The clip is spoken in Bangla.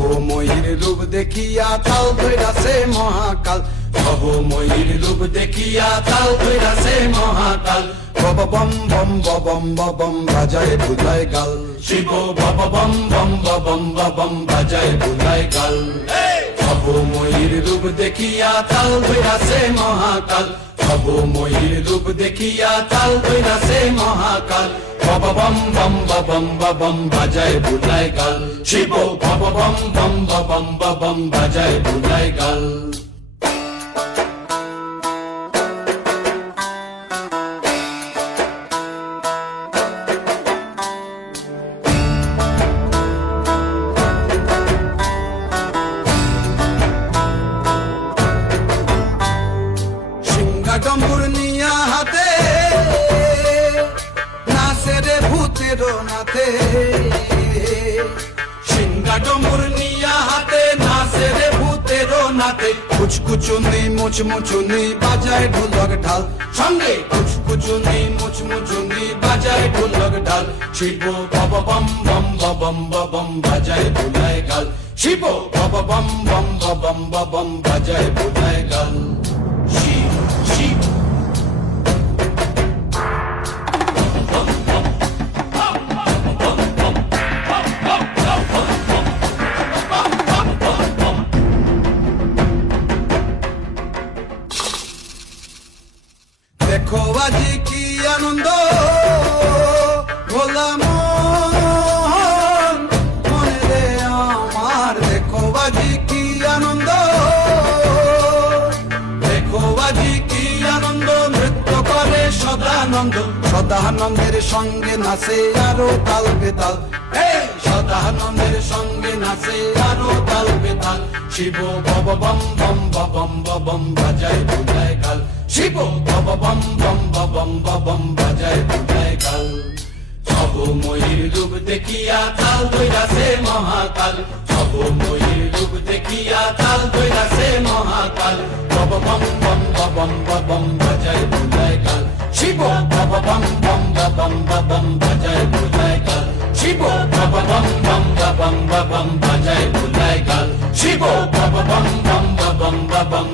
ভবময়ীর রূপ দেখিয়া তাল ধইরাছে মহাকাল, ভবময়ীর রূপ দেখিয়া তাল ধইরাছে মহাকাল। বব বম বম বম বম বাজায় বুলায় গাল, শিব বব বম বম বম বম বাজায় বুলায় গাল। ভবময়ীর রূপ দেখিয়া তাল ধইরাছে মহাকাল, ভবময়ীর রূপ দেখিয়া তাল ধইরাছে মহাকাল। বব বম বম বম বাজায় বুলায় গাল, শিব বব বম বম বম বাজায় বুলায় গাল। ডম্বুর নিয়া হাতে নাচে রে ভূতের নাথে, সিংহা ডম্বুর নিয়া হাতে নাচে রে ভূতের নাথে। কুচকুচুনি মুচমুচুনি বাজায় ঢোলক ঢাল, সঙ্গে কুচকুচুনি মুচমুচুনি বাজায় ঢোলক ঢাল। শিব বব বম বম বম বাজায় বুলায় গাল, শিব বব বম বম বম বাজায় বুলায় গাল। শিব শিব দেখো আজি কি আনন্দ ভোলা মন মনে রে আমার, দেখো আজি কি আনন্দ, দেখো আজি কি আনন্দ। নৃত্য করে সদানন্দ, সদানন্দের সঙ্গে নাচে আরো তাল বেতাল, সদানন্দের সঙ্গে নাচে আরো তাল বেতাল। শিব বব বম বম বাজায় বুলায় গাল, শিব বব বম বম বাজায় বুলায় গাল। ভবময়ীর রূপ দেখিয়া তাল ধইরাছে মহাকাল, ভবময়ীর রূপ দেখিয়া তাল ধইরাছে মহাকাল। বব বম বম বাজায় বুলায় গাল, শিব বব বম বম বাজায় বুলায় গাল, শিব বব বম বম বাজায় বুলায় গাল, শিব বব বম বম